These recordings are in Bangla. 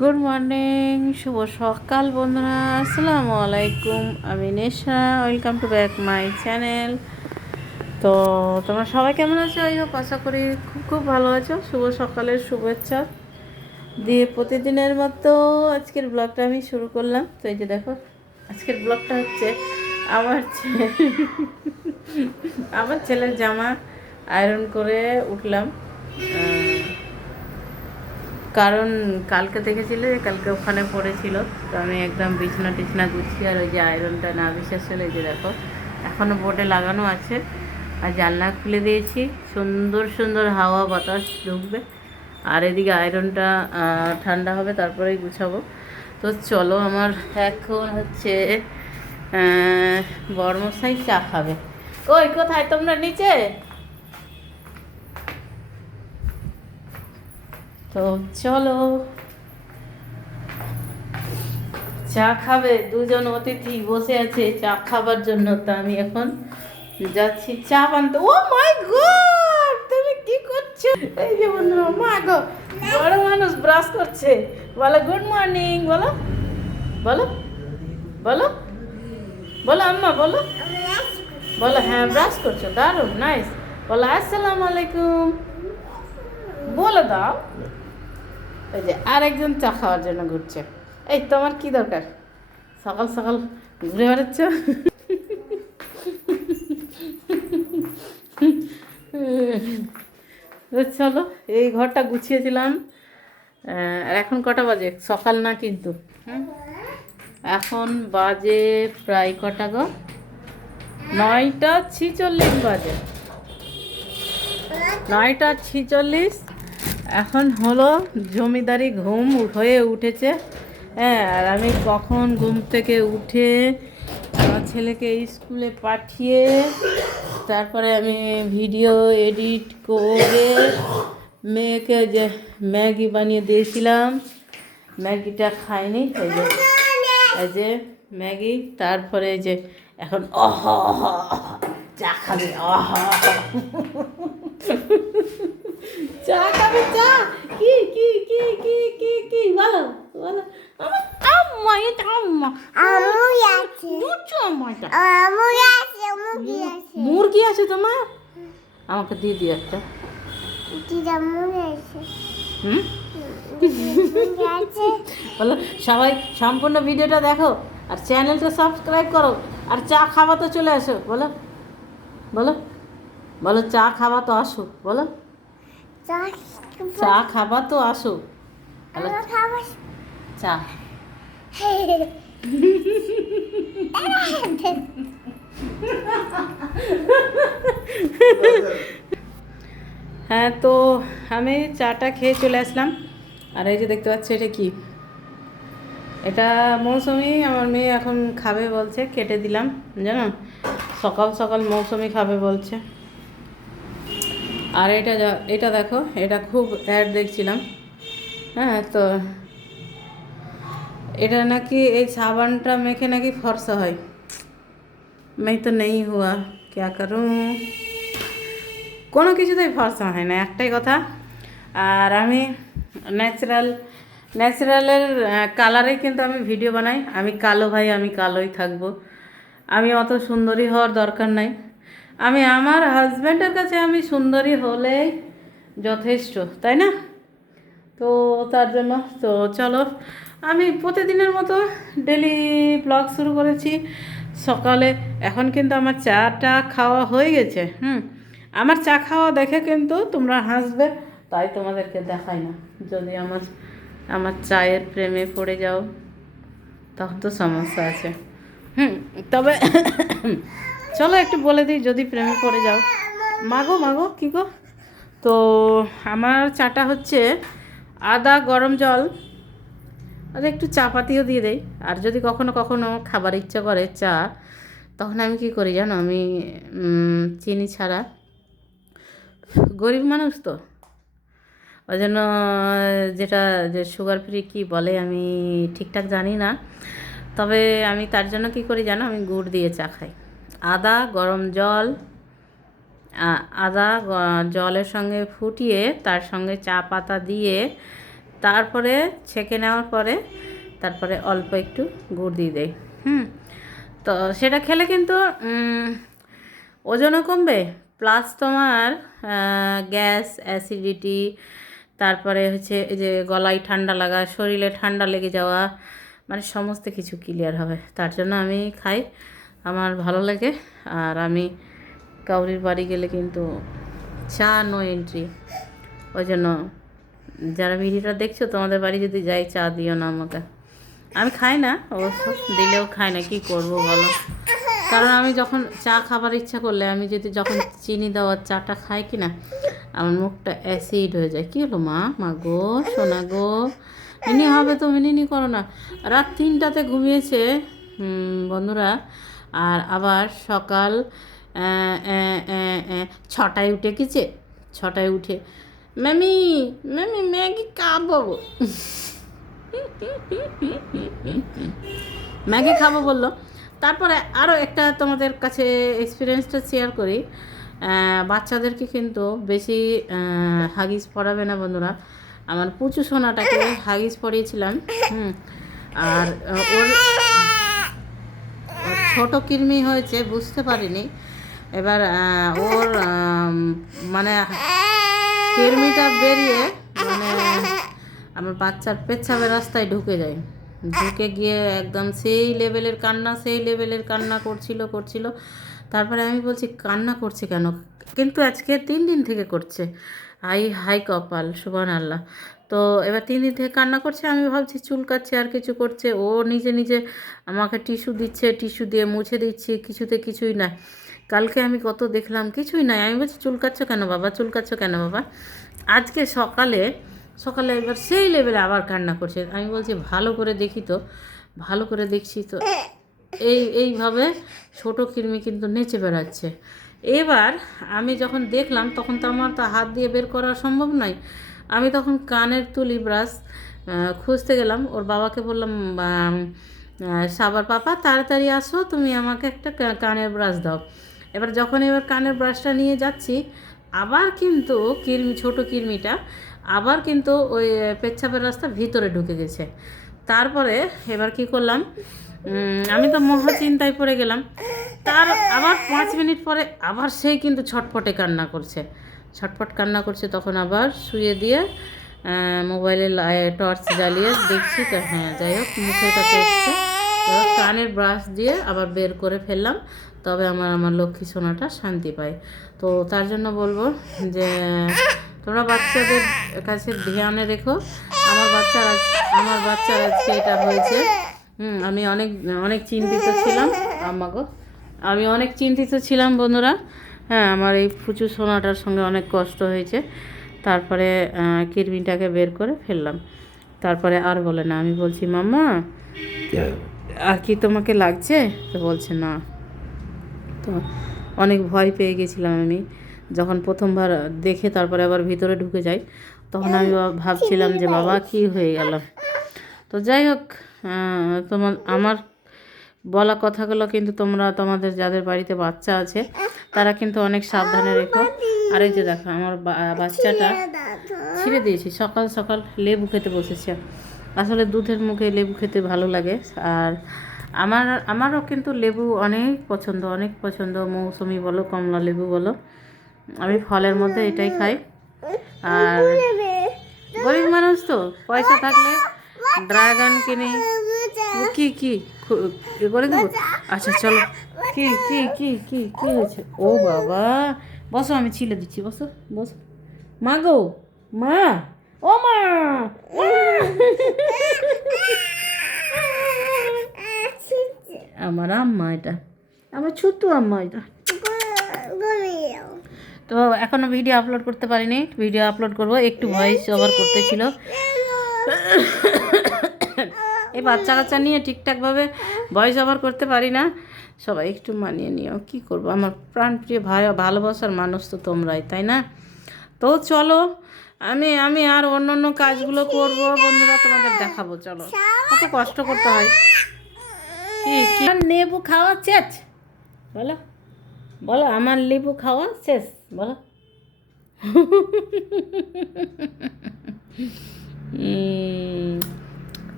গুড মর্নিং, শুভ সকাল বন্ধুরা, আসসালামু আলাইকুম। আমি নেশা, welcome to back my channel. তো তোমরা সবাই কেমন আছো? আই হোপ, আশা করি খুব খুব ভালো আছো। শুভ সকালের শুভেচ্ছা দিয়ে প্রতিদিনের মতো আজকের ব্লগটা আমি শুরু করলাম। তো এই যে দেখো, আজকের ব্লগটা হচ্ছে আমার ছেলের জামা আয়রন করে উঠলাম। কারণ কালকে দেখেছিলে, কালকে ওখানে পড়েছিল। তো আমি একদম বিছনা টিছনা গুছিয়ে আর ওই যে আয়রনটা না বিশ্বাস হলে, এই যে দেখো এখনও বোর্ডে লাগানো আছে। আর জানলা খুলে দিয়েছি, সুন্দর সুন্দর হাওয়া বাতাস ঢুকবে। আর এদিকে আয়রনটা ঠান্ডা হবে, তারপরেই গুছাবো। তো চলো, আমার এখন হচ্ছে বড়মশাই চা খাবে। ওই কোথায় তোমরা? নিচে। তো চলো, চা খাবে। দুজন অতিথি বসে আছে চা খাবার জন্য। তা আমি এখন যাচ্ছি চা বানতে। ও মাই গড, তুমি কি করছো? এই যে বন্ধুরা, মা গো, বড় মানুষ ব্রাশ করছে। বলো গুড মর্নিং, বলো বলো বলো বলো আম্মা, বলো বলো। হ্যাঁ, ব্রাশ করছো, দারুণ, নাইস। বলো আসসালামু আলাইকুম, বলে দাও। এই যে আরেকজন চা খাওয়ার জন্য ঘুরছে। এই তোমার কি দরকার সকাল সকাল ঘুরে বেড়াচ্ছ? চলো, এই ঘরটা গুছিয়েছিলাম। আর এখন কটা বাজে? সকাল না কিন্তু। এখন বাজে প্রায় কটা গো? 9টা 46 বাজে। 9টা 46। এখন হলো জমিদারি ঘুম হয়ে উঠেছে। হ্যাঁ, আর আমি কখন ঘুম থেকে উঠে আমার ছেলেকে স্কুলে পাঠিয়ে তারপরে আমি ভিডিও এডিট করে মেয়েকে যে ম্যাগি বানিয়ে দিয়েছিলাম, ম্যাগিটা খাইনি। এই যে ম্যাগি। তারপরে এই যে এখন চা খাবে। চা খাবে, চা। কি কি কি কি কি কি বলো বলো। আমার আম্মা, এটা আম্মা। মুরগি আছে তোমার? আমাকে দিয়ে দিও একটা। হুম, বলো সবাই সম্পূর্ণ ভিডিওটা দেখো আর চ্যানেলটা সাবস্ক্রাইব করো। আর চা খাওয়া তো চলে আসো, বলো বলো বলো। চা খাওয়া তো আসো, বলো চা খাবা তো আসো, বলো চা। হ্যাঁ, তো আমি চাটা খেয়ে চলে আসলাম। আর এই যে দেখতে পাচ্ছি, এটা কি? এটা মৌসুমি। আমার মেয়ে এখন খাবে বলছে, কেটে দিলাম জানো। সকাল সকাল মৌসুমি খাবে বলছে। আর এটা দেখো, এটা খুব অ্যাড দেখছিলাম। হ্যাঁ, তো এটা নাকি এই সাবানটা মেখে নাকি ফর্সা হয়। मैं তো নেই হুয়া, ক্যা করুঁ। কোনো কিছুতেই ফর্সা হয় না, একটাই কথা। আর আমি ন্যাচারালের কালারে কিন্তু আমি ভিডিও বানাই। আমি কালো ভাই, আমি কালোই থাকবো। আমি অত সুন্দরী হওয়ার দরকার নাই। আমি আমার হাজব্যান্ডের কাছে আমি সুন্দরী হলেই যথেষ্ট, তাই না? তো তার জন্য তো চলো, আমি প্রতিদিনের মতো ডেলি ব্লগ শুরু করেছি সকালে। এখন কিন্তু আমার চাটা খাওয়া হয়ে গেছে। আমার চা খাওয়া দেখে কিন্তু তোমরা হাসবে, তাই তোমাদেরকে দেখাই না। যদি আমার আমার চায়ের প্রেমে পড়ে যাও তখন তো সমস্যা আছে। তবে চলো একটু বলে দিই, যদি প্রেমে পড়ে যাও। মাগো মাগো কী গো? তো আমার চাটা হচ্ছে আদা, গরম জল, আর একটু চা পাতিও দিয়ে দেয়। আর যদি কখনো কখনো খাবার ইচ্ছা করে চা, তখন আমি কী করি জানো? আমি চিনি ছাড়া, গরিব মানুষ তো ওই জন্য, যেটা যে সুগার ফ্রি কী বলে আমি ঠিকঠাক জানি না। তবে আমি তার জন্য কী করি জানো? আমি গুড় দিয়ে চা খাই। আদা, গরম জল, আদা জলের সঙ্গে ফুটিয়ে তার সঙ্গে চা পাতা দিয়ে তারপরে ছেঁকে নেওয়ার পরে তারপরে অল্প একটু গুড় দিয়ে দেয়। তো সেটা খেলে কিন্তু ওজনও কমবে, প্লাস তোমার গ্যাস, অ্যাসিডিটি, তারপরে হচ্ছে এই যে গলায় ঠান্ডা লাগা, শরীরে ঠান্ডা লেগে যাওয়া, মানে সমস্ত কিছু ক্লিয়ার হবে। তার জন্য আমি খাই, আমার ভালো লাগে। আর আমি কাউরির বাড়ি গেলে কিন্তু চা নো এন্ট্রি। ওই জন্য যারা ভিডিওটা দেখছো, তোমাদের বাড়ি যদি যাই চা দিও না আমাকে। আমি খাই না অবশ্য, দিলেও খাই না, কি করব বলো। কারণ আমি যখন চা খাবার ইচ্ছা করলে, আমি যদি যখন চিনি দেওয়ার চাটা খাই কি না, আমার মুখটা অ্যাসিড হয়ে যায়। কী হলো মা গো, সোনা গো, মিনি হবে তো, মিনি করো না। রাত 3টাতে ঘুমিয়েছে বন্ধুরা, আর আবার সকাল 6টায় উঠে গেছে। 6টায় উঠে ম্যামি ম্যামি ম্যাগি খাবো, ম্যাগি খাবো বললো। তারপরে আরও একটা তোমাদের কাছে এক্সপিরিয়েন্সটা শেয়ার করি। বাচ্চাদেরকে কিন্তু বেশি হাগিস পরাবে না বন্ধুরা। আমার পুচু সোনাটাকে হাগিস পরিয়েছিলাম, আর ওর ছোটো কৃমি হয়েছে, বুঝতে পারিনি। এবার ওর মানে কৃমিটা বেরিয়ে মানে আমার বাচ্চার পেচ্ছাবের রাস্তায় ঢুকে যায়। ঢুকে গিয়ে একদম সেই লেভেলের কান্না করছিল। তারপরে আমি বলছি কান্না করছে কেন, কিন্তু আজকে 3 দিন থেকে করছে। হাই কপাল, সুবহানাল্লাহ। তো এবার 3 দিন থেকে কান্না করছে, আমি ভাবছি চুলকাচ্ছে আর কিছু করছে। ও নিজে আমাকে টিস্যু দিচ্ছে, টিস্যু দিয়ে মুছে দিচ্ছি, কিছুই না। কালকে আমি কত দেখলাম, কিছুই নাই। আমি বলছি চুলকাচ্ছ কেন বাবা। আজকে সকালে এবার সেই লেভেলে আবার কান্না করছে। আমি বলছি ভালো করে দেখছি তো এইভাবে ছোট কৃমি কিন্তু নেচে বেড়াচ্ছে। এবার আমি যখন দেখলাম, তখন তো আমার তো হাত দিয়ে বের করা সম্ভব নয়। আমি তখন কানের তুলি ব্রাশ খুঁজতে গেলাম। ওর বাবাকে বললাম, সাবার পাপা তাড়াতাড়ি আসো, তুমি আমাকে একটা কানের ব্রাশ দাও। এবার কানের ব্রাশটা নিয়ে যাচ্ছি, আবার কিন্তু ছোট কৃমিটা আবার কিন্তু ওই পেচ্ছাপের রাস্তা ভিতরে ঢুকে গেছে। তারপরে এবার কি করলাম, আমি তো মহা চিন্তায় পড়ে গেলাম। তার আবার 5 মিনিট পরে আবার সেই কিন্তু ছটফট কান্না করছে। তখন আবার শুয়ে দিয়ে মোবাইলে টর্চ জ্বালিয়ে দেখছি তো, হ্যাঁ যাই হোক মুখের কাছে এসছে। এবার কানের ব্রাশ দিয়ে আবার বের করে ফেললাম, তবে আমার লক্ষ্মী সোনাটা শান্তি পায়। তো তার জন্য বলবো যে তোমরা বাচ্চাদের কাছে ধ্যানে রেখো। আমার বাচ্চার আজকে এটা হয়েছে। আমি অনেক চিন্তিত ছিলাম আমি অনেক চিন্তিত ছিলাম বন্ধুরা। হ্যাঁ, আমার এই ফুচু সোনাটার সঙ্গে অনেক কষ্ট হয়েছে। তারপরে কৃমিটাকে বের করে ফেললাম। তারপরে আর বলে না। আমি বলছি মাম্মা আর কি তোমাকে লাগছে, তো বলছে না। তো অনেক ভয় পেয়ে গেছিলাম আমি যখন প্রথমবার দেখে তারপরে আবার ভিতরে ঢুকে যাই। তখন আমি ভাবছিলাম যে বাবা কি হয়ে গেল। তো যাই হোক, আমার বলা কথাগুলো কিন্তু তোমরা তোমাদের যাদের বাড়িতে বাচ্চা আছে তারা কিন্তু অনেক সাবধানে রেখো। আর এই যে দেখো আমার বাচ্চাটা ছিঁড়ে দিয়েছি, সকাল সকাল লেবু খেতে বসেছে। আসলে দুধের মুখে লেবু খেতে ভালো লাগে। আর আমারও কিন্তু লেবু অনেক পছন্দ, মৌসুমি বলো, কমলা লেবু বলো, আমি ফলের মধ্যে এটাই খাই। আর গরিব মানুষ তো, পয়সা থাকলে ড্রাগন কিনি। কি করে দেবো? আচ্ছা চলো। কি হয়েছে? ও বাবা, বসো, আমি ছিলে দিচ্ছি, বসো। মা গো, মা, ও মা, আমার আম্মা এটা, আমার ছোট্ট আম্মা এটা। তো এখনও ভিডিও আপলোড করতে পারিনি, ভিডিও আপলোড করব, একটু ভয়েস ওভার করতেছিল। এই বাচ্চা কাচ্চা নিয়ে ঠিকঠাকভাবে ভয়েস ওভার করতে পারি না, সবাই একটু মানিয়ে নিও। কি করব, আমার প্রাণপ্রিয় ভালোবাসার মানুষ তো তোমরাই, তাই না? তো চলো, আমি আর অন্য কাজগুলো করব বন্ধুরা, তোমাদের দেখাবো। চলো, কত কষ্ট করতে হয়। কি লেবু খাওয়া শেষ? বলো আমার লেবু খাওয়া শেষ, বলো।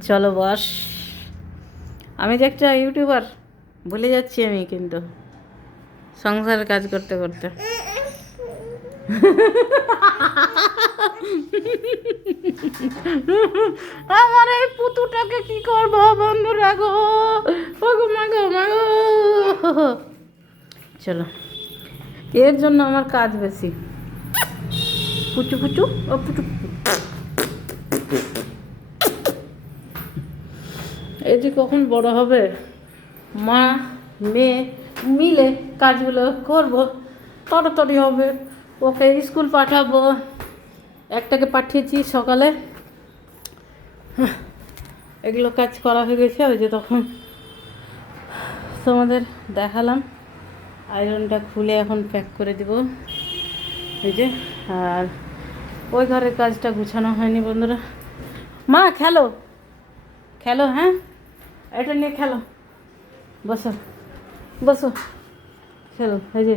চলো বস, আমি যে একটা ইউটিউবার ভুলে যাচ্ছি আমি কিন্তু সংসারের কাজ করতে করতে। আমার এই পুতুটাকে কি করবো বন্ধুরা গো, ওগো মাগো মাগো। চলো, এর জন্য আমার কাজ বেশি। পুচু পুচু ও পুচু, এই যে কখন বড় হবে, মা মেয়ে মিলে কাজগুলো করবো, তাড়াতাড়ি হবে। ওকে স্কুল পাঠাবো, একটাকে পাঠিয়েছি সকালে, এগুলো কাজ করা হয়ে গেছে। ওই যে তখন তোমাদের দেখালাম, আয়রনটা খুলে এখন প্যাক করে দিব এই যে। আর ওই ঘরের কাজটা গুছানো হয়নি বন্ধুরা। মা খেলো খেলো, হ্যাঁ এটা নিয়ে খেলো, বসো বসো খেলো। এই যে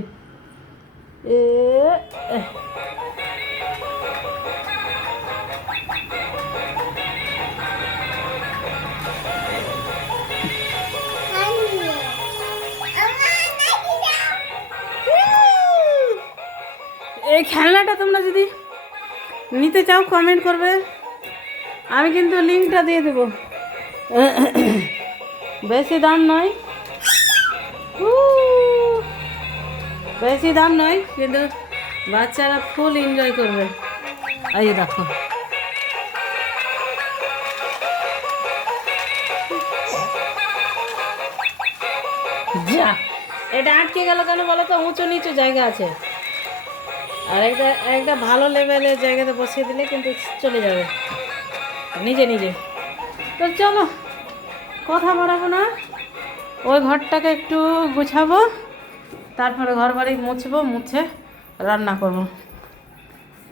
এই খেলনাটা তোমরা যদি নিতে চাও কমেন্ট করবে, আমি কিন্তু লিঙ্কটা দিয়ে দেবো। বেশি দাম নয়, বেশি দাম নয়, কিন্তু বাচ্চারা ফুল এনজয় করবে। এই দেখো, যা এটা আটকে গেল কেন বলো তো? উঁচু নিচু জায়গা আছে, আর একটা একটা ভালো লেভেলের জায়গাতে বসিয়ে দিলে কিন্তু চলে যাবে নিজে নিজে। তো চলো, কথা বাড়াবো না, ওই ঘরটাকে একটু গুছাবো, তারপরে ঘর বাড়ি মুছবো, মুছে রান্না করব।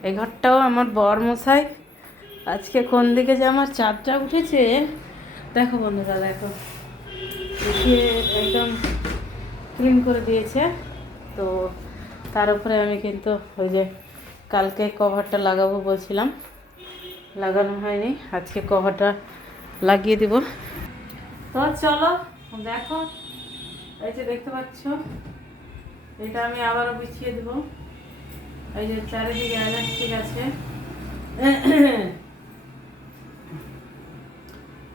এই ঘরটাও আমার বর মশাই আজকে কোন দিকে যে আমার চাঁদটা উঠেছে দেখো বন্ধুরা, দেখো উঠিয়ে একদম ক্লিন করে দিয়েছে। তো তার উপরে আমি কিন্তু ওই যে কালকে কভারটা লাগাবো বলছিলাম, লাগানো হয়নি, আজকে কভারটা লাগিয়ে দিব। তো চলো দেখো, এই যে দেখতে পাচ্ছ, এটা আমি আবারও বিছিয়ে দেব। এই যে চারিদিকে এলাস্টিক আছে,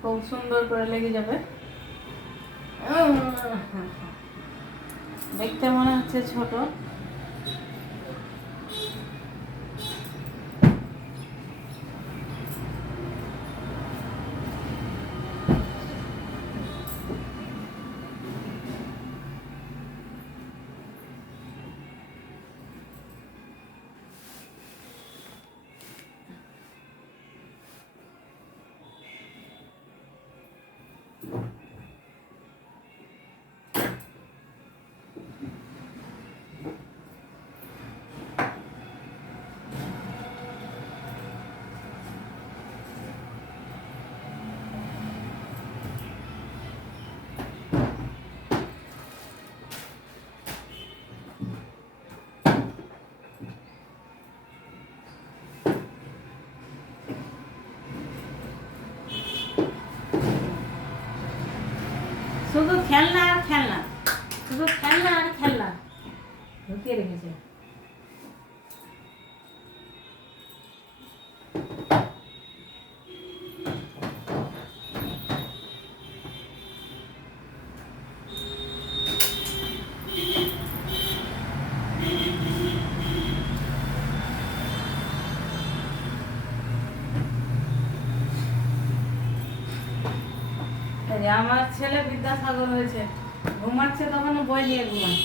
খুব সুন্দর করে লেগে যাবে। দেখতে মনে হচ্ছে ছোট, শুধু খেলনা আর খেলনা, শুধু খেলনা আর খেলনা ঢুকিয়ে রেখেছে। আমার ছেলে বিদ্যাসাগর হয়েছে, ঘুমাচ্ছে তখন বই নিয়ে ঘুমায়।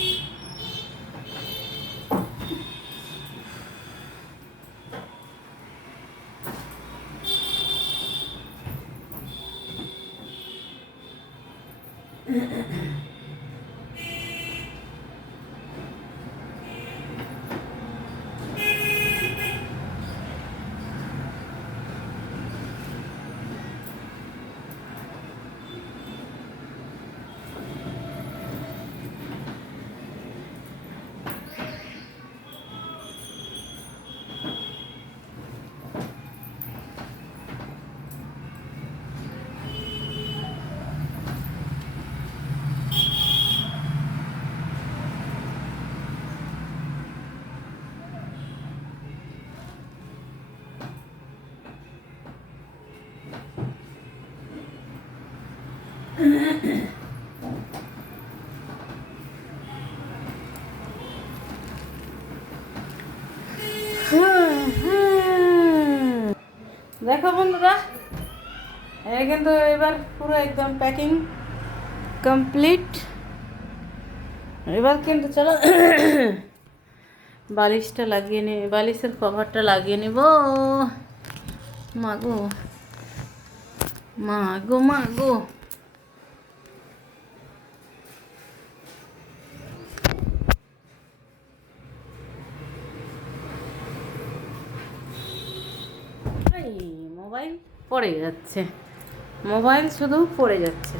দেখো বন্ধুরা, এটা কিন্তু এবার পুরো একদম প্যাকিং কমপ্লিট। এবার কিন্তু চলো বালিশটা লাগিয়ে নি, বালিশের কভারটা লাগিয়ে নিব। মাগো মাগো মাগো, মোবাইল পড়ে যাচ্ছে, মোবাইল শুধু পড়ে যাচ্ছে।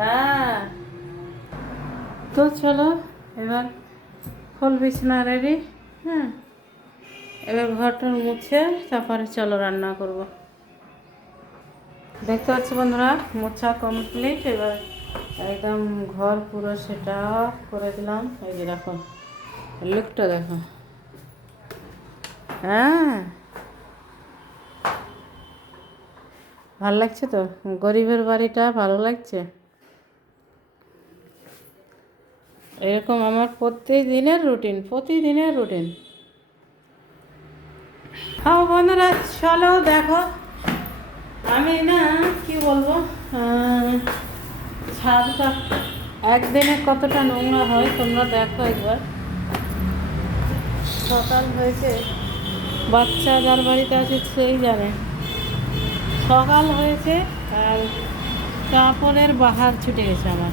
হ্যাঁ, তো চলো এবার ফুল বিছানা রেডি। হ্যাঁ, এবার ঘরটা মুছে তারপরে চলো রান্না করব। দেখতে পাচ্ছি বন্ধুরা, মোছা কমপ্লিট। এবার একদম ঘর পুরো সেটা করে দিলাম। এই যে দেখো লুকটা দেখো। হ্যাঁ, ভালো লাগছে তো, গরিবের বাড়িটা ভালো লাগছে। এরকম আমার প্রতিদিনের রুটিন। হ্যাঁ বন্ধুরা, চলো দেখো, আমি না কি বলবো, ছাদটা একদিনে কতটা নোংরা হয় তোমরা দেখো একবার। সকাল হয়েছে, বাচ্চা যার বাড়িতে আছে সেই জানে। সকাল হয়েছে আর কাপড়ের বাহার ছুটে গেছে আমার।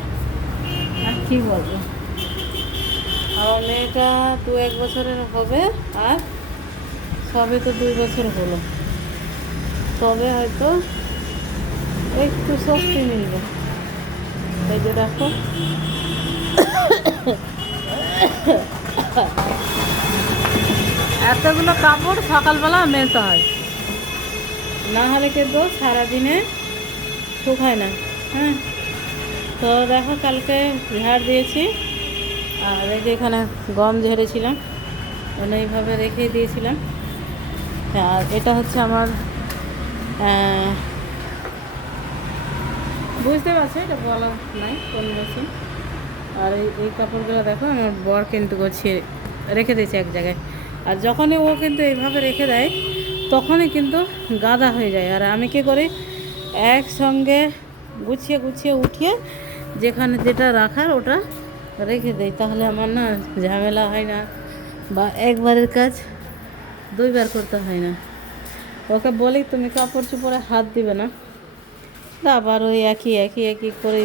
আর কি বলবো, আমার মেয়েটা 2-1 বছরের হবে, আর সবে তো 2 বছর হলো, তবে হয়তো একটু স্বস্তি মিলবে। এই যে দেখো, এতগুলো কাপড় সকালবেলা মেলতে হয়, না হলে কিন্তু সারাদিনে শুকায় না। হ্যাঁ, তো দেখো কালকে ঝাড় দিয়েছি, আর এই যে এখানে গম ঝেড়েছিলাম, মানে এইভাবে রেখে দিয়েছিলাম। আর এটা হচ্ছে আমার, বুঝতে পারছো এটা বলা নাই কোন মেশিন। আর এই কাপড়গুলো দেখো আমার বর কিন্তু গুছিয়ে রেখে দিয়েছে এক জায়গায়। আর যখনই ও কিন্তু এইভাবে রেখে দেয় তখনই কিন্তু গাদা হয়ে যায়। আর আমি কী করি, একসঙ্গে গুছিয়ে উঠিয়ে যেখানে যেটা রাখার ওটা রেখে দেই, তাহলে আমার না ঝামেলা হয় না, বা একবারের কাজ 2বার করতে হয় না। ওকে বলি তুমি কাপড় চোপড়ে হাত দিবে না, আবার ওই একই করে।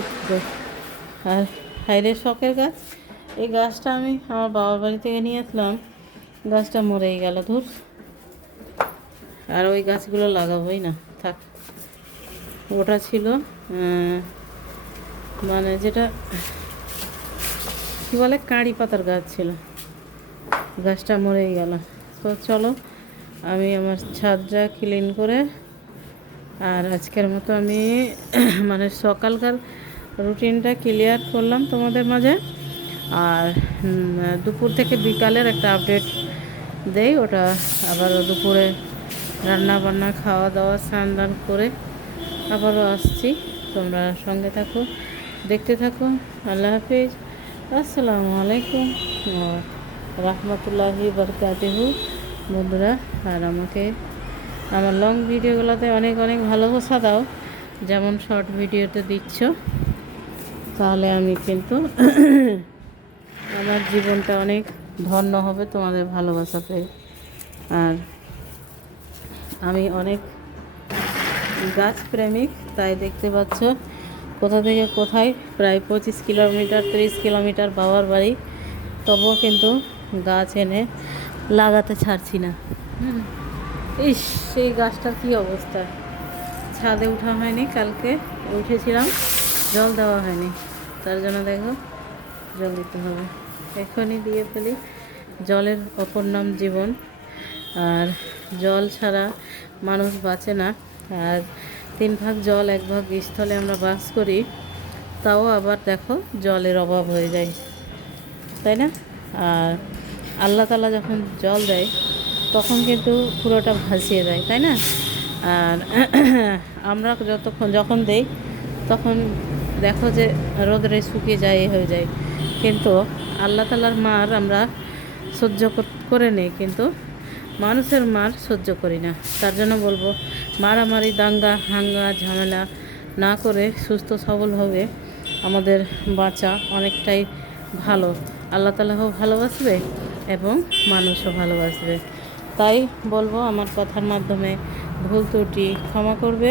আর হাইরে শখের গাছ, এই গাছটা আমি আমার বাবার বাড়ি থেকে নিয়ে আসলাম, গাছটা মরেই গেল ধুর। আর ওই গাছগুলো লাগাবোই না, থাক। ওটা ছিল মানে যেটা কী বলে কাঁড়ি পাতার গাছ ছিল, গাছটা মরেই গেল। তো চলো আমি আমার ছাদটা ক্লিন করে আর আজকের মতো আমি মানে সকালকার রুটিনটা ক্লিয়ার করলাম তোমাদের মাঝে। আর দুপুর থেকে বিকালের একটা আপডেট দেই, ওটা আবার দুপুরে রান্না বান্না খাওয়া দাওয়া স্নান দান করে আবারও আসছি। তোমরা সঙ্গে থাকো, দেখতে থাকো। আল্লাহ হাফিজ, আসসালামু আলাইকুম রহমতুল্লাহি বারকাতুহু বন্ধুরা। আর আমাকে আমার লং ভিডিওগুলোতে অনেক অনেক ভালোবাসা দাও, যেমন শর্ট ভিডিওতে দিচ্ছ, তাহলে আমি কিন্তু আমার জীবনটা অনেক ধন্য হবে তোমাদের ভালোবাসা পেয়ে। আর আমি অনেক গাছ প্রেমিক, তাই দেখতে পাচ্ছ কোথা থেকে কোথায় প্রায় 25 কিলোমিটার 30 কিলোমিটার বাবার বাড়ি, তবুও কিন্তু গাছ এনে লাগাতে ছাড়ছি না। ইস, সেই গাছটার কী অবস্থা! ছাদে ওঠা হয়নি, কালকে উঠেছিলাম, জল দেওয়া হয়নি, তার জন্য দেখো জল দিতে হবে, এখনই দিয়ে ফেলি। জলের অপর নাম জীবন, আর জল ছাড়া মানুষ বাঁচে না। আর 3 ভাগ জল 1 ভাগ স্থলে আমরা বাস করি, তাও আবার দেখো জলের অভাব হয়ে যায়, তাই না? আর আল্লাহ তাআলা যখন জল দেয় তখন কিন্তু পুরোটা ভাসিয়ে দেয়, তাই না? আর আমরা যখন দেই তখন দেখো যে রোদরে শুকিয়ে যায়, হয়ে যায়, কিন্তু আল্লাহ তাআলার মার আমরা সহ্য করে নেই, কিন্তু মানুষের মার সহ্য করি না। তার জন্য বলবো, মারামারি দাঙ্গা হাঙ্গা ঝামেলা না করে সুস্থ সবলভাবে আমাদের বাঁচা অনেকটাই ভালো। আল্লাহ তাআলাও ভালোবাসবে এবং মানুষও ভালোবাসবে। তাই বলবো, আমার কথার মাধ্যমে ভুল ত্রুটি ক্ষমা করবে।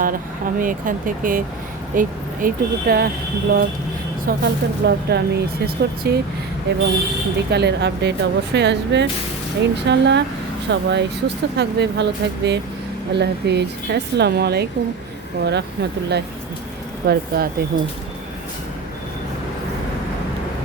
আর আমি এখান থেকে এইটুকুটা ব্লগ, সকালকার ব্লগটা আমি শেষ করছি, এবং বিকালের আপডেট অবশ্যই আসবে ইনশাল্লাহ। সবাই সুস্থ থাকবে, ভালো থাকবে। আল্লাহ হাফিজ, আসসালামু আলাইকুম ওয়া রাহমাতুল্লাহি ওয়া বারাকাতুহু।